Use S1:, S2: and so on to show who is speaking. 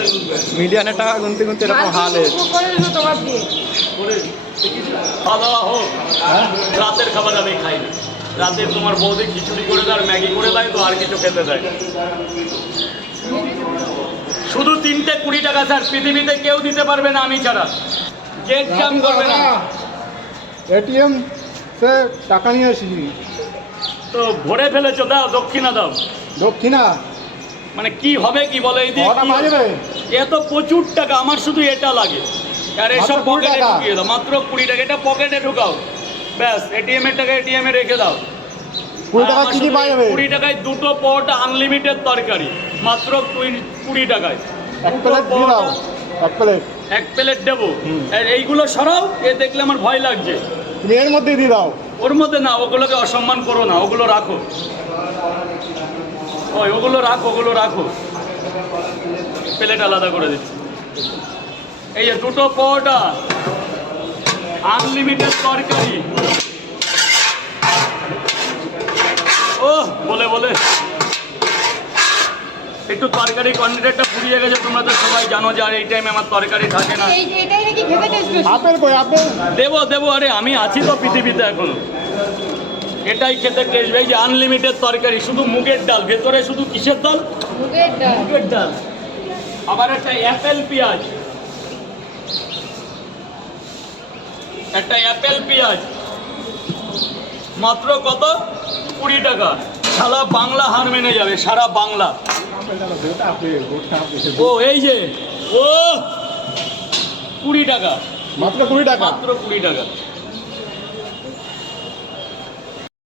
S1: মিডিয়ানের টাকা গুনতে গুনতে এরকম হালে।
S2: খাওয়া দাওয়া হোক, রাতের খাবার আমি খাই না। রাতে তোমার বৌদি খিচুড়ি করে দেয় আর ম্যাগি করে দেয়, তো আর কিছু খেতে দেয়। শুধু 320 টাকা স্যার, পৃথিবীতে কেউ দিতে পারবে না আমি ছাড়া। গেট জাম করবে না।
S3: এটিএম সে টাকা নিয়ে এসেছি।
S2: তো ভরে ফেলেছো, দাও দক্ষিণা দাও।
S3: দক্ষিণা
S2: মানে কি হবে কি বলো, এই দিয়ে
S3: কটা বাজবে?
S2: এত প্রচুর টাকা, আমার শুধু এটা লাগে। আর এসব
S3: মাত্র 20
S2: পকেটে
S3: টাকা?
S2: ঢুকিয়ে দাও, মাত্র 20 টাকা। এটা পকেটে ঢুকাও, ব্যাস। এটিএম এর টাকা এটিএম এ রেখে দাও।
S3: 20 টাকা কি কি পাওয়া যাবে?
S2: 20 টাকায় দুটো পরোটা আনলিমিটেড তরকারি, মাত্র 20 টাকায়।
S3: এক প্লেট দিয়ে দাও, এক প্লেট।
S2: এক প্লেট দেবো। আর এইগুলো সরাও, এ দেখলে আমার ভয় লাগছে।
S3: তুমি এর মধ্যে দিয়ে দাও।
S2: ওর মধ্যে না, ওগুলোকে অসম্মান করো না, ওগুলো রাখো। ওই ওগুলো রাখো, ওগুলো রাখো। প্লেট আলাদা করে দিচ্ছি। এই যে দুটো পরোটা, আনলিমিটেড তরকারি। ও বলে বলে একটু তরকারি কোয়ান্টিটিটা ফুরিয়ে গেছে। তোমরা তো সবাই জানো যে আর এই টাইমে আমার তরকারি থাকে না।
S3: আপেল কই আপেল?
S2: দেবো দেবো, আরে আমি আছি তো পৃথিবীতে এখনো। এটাই খেতে টেস্ট। এই যে আনলিমিটেড তরকারি, শুধু মুগের ডাল, ভেতরে শুধু কিসের ডাল? মুগের ডাল। আবার একটা অ্যাপেল পেঁয়াজ, একটা অ্যাপেল পেঁয়াজ, মাত্র কত? 20 টাকা। সারা বাংলা হার মেনে যাবে, সারা বাংলা। ও এই যে ও 20 টাকা,
S3: মাত্র 20 টাকা।
S2: মাত্র 20 টাকা।